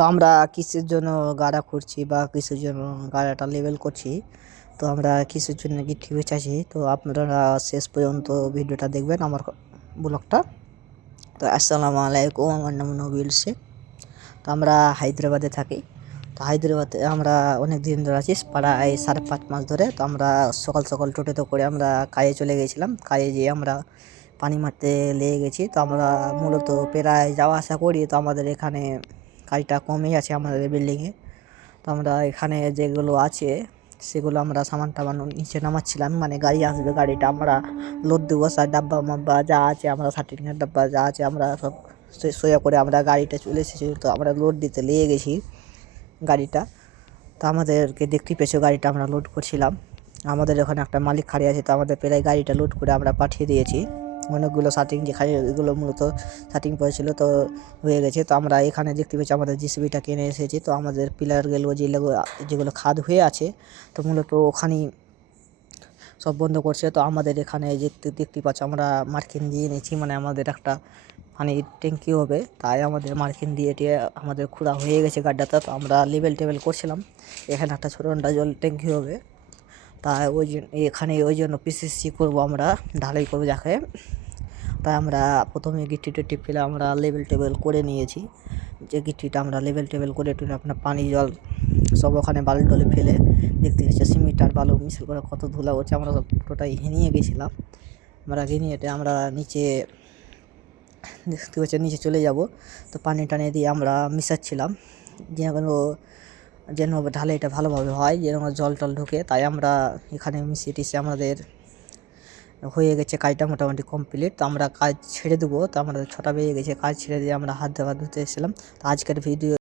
তো আমরা কিসের জন্য গাড়া করছি বা কিসের জন্য গাড়াটা লেবেল করছি, তো আমরা কিসের জন্য গিট্টি বেচাচ্ছি, তো আপনারা শেষ পর্যন্ত ভিডিওটা দেখবেন আমার ব্লগটা। তো আসসালামু আলাইকুম, আমার নাম নবীল শেখ। তো আমরা হায়দ্রাবাদে থাকি। তো হায়দ্রাবাদে আমরা অনেক দিন ধরে আছি, প্রায় 5.5 মাস ধরে। তো আমরা সকাল সকাল টোটোতে করে আমরা কাজে চলে গেছিলাম। কাজে যেয়ে আমরা পানি মারতে লেগে গেছি। তো আমরা মূলত প্রায় যাওয়া আসা করি। তো আমাদের এখানে কাজটা কমই আছে আমাদের বিল্ডিংয়ে। তো আমরা এখানে যেগুলো আছে সেগুলো আমরা সামান টামান নিচে নামাচ্ছিলাম, মানে গাড়ি আসবে, গাড়িটা আমরা লোড দেবো। ডাব্বা মাব্বা যা আছে, আমরা সার্টিফিকেট ডাব্বা যা আছে আমরা সব সোয়া করে আমরা গাড়িটা চলে এসেছি। তো আমরা লোড দিতে লেগে গেছি গাড়িটা। তো আমাদেরকে দেখতে পেয়েছো, গাড়িটা আমরা লোড করছিলাম। আমাদের ওখানে একটা মালিক খাড়ি আছে, তো আমাদের প্রায় গাড়িটা লোড করে আমরা পাঠিয়ে দিয়েছি। অনেকগুলো শার্টিং যে খাড়ি এগুলো মূলত শার্টিং পড়েছিল, তো হয়ে গেছে। তো আমরা এখানে দেখতে পেয়েছি আমাদের জিসিবিটা কিনে এসেছি। তো আমাদের পিলারগুলো যেগুলো খাদ হয়ে আছে, তো মূলত ওখানেই সব বন্ধ করছে। তো আমাদের এখানে যে দেখতে পাচ্ছ আমরা মার্কিন দিয়ে নিয়েছি, মানে আমাদের একটা পানির ট্যাঙ্কি হবে, তাই আমাদের মার্কিন দিয়ে টিয়ে আমাদের খোঁড়া হয়ে গেছে গাড্ডাটা। তো আমরা লেবেল টেবেল করছিলাম, এখানে একটা ছোটো জল ট্যাঙ্কি হবে। তাই এখানে ওই জন্য পিসিসি করবো, আমরা ঢালাই করবো যাকে। তাই আমরা প্রথমে গিট্টি টিট্টি ফেলে আমরা লেবেল টেবেল করে নিয়েছি। যে গিট্টিটা আমরা লেবেল টেবেল করে টুলে আপনার পানি জল সব ওখানে বালু টলে ফেলে দেখতে হচ্ছে সিমেন্ট আর বালু মিশিয়ে করে কত ধুলা হচ্ছে। আমরা সব পুরোটাই ঘেনিয়ে গেছিলাম। আমরা ঘেনিয়েটে আমরা নিচে দেখতে পাচ্ছি নিচে চলে যাব। তো পানি টানি দিয়ে আমরা মিশাচ্ছিলাম যেন ঢালাইটা ভালোভাবে হয়, যেন জল টল ঢুকে। তাই আমরা এখানে মিশিয়ে টিশে আমাদের হয়ে গেছে কাজটা মোটামুটি কমপ্লিট। তো আমরা কাজ ছেড়ে দেবো। তো আমাদের 6টা বেজে গেছে, কাজ ছেড়ে দিয়ে আমরা হাত ধুতে এসেছিলাম। তো আজকের ভিডিও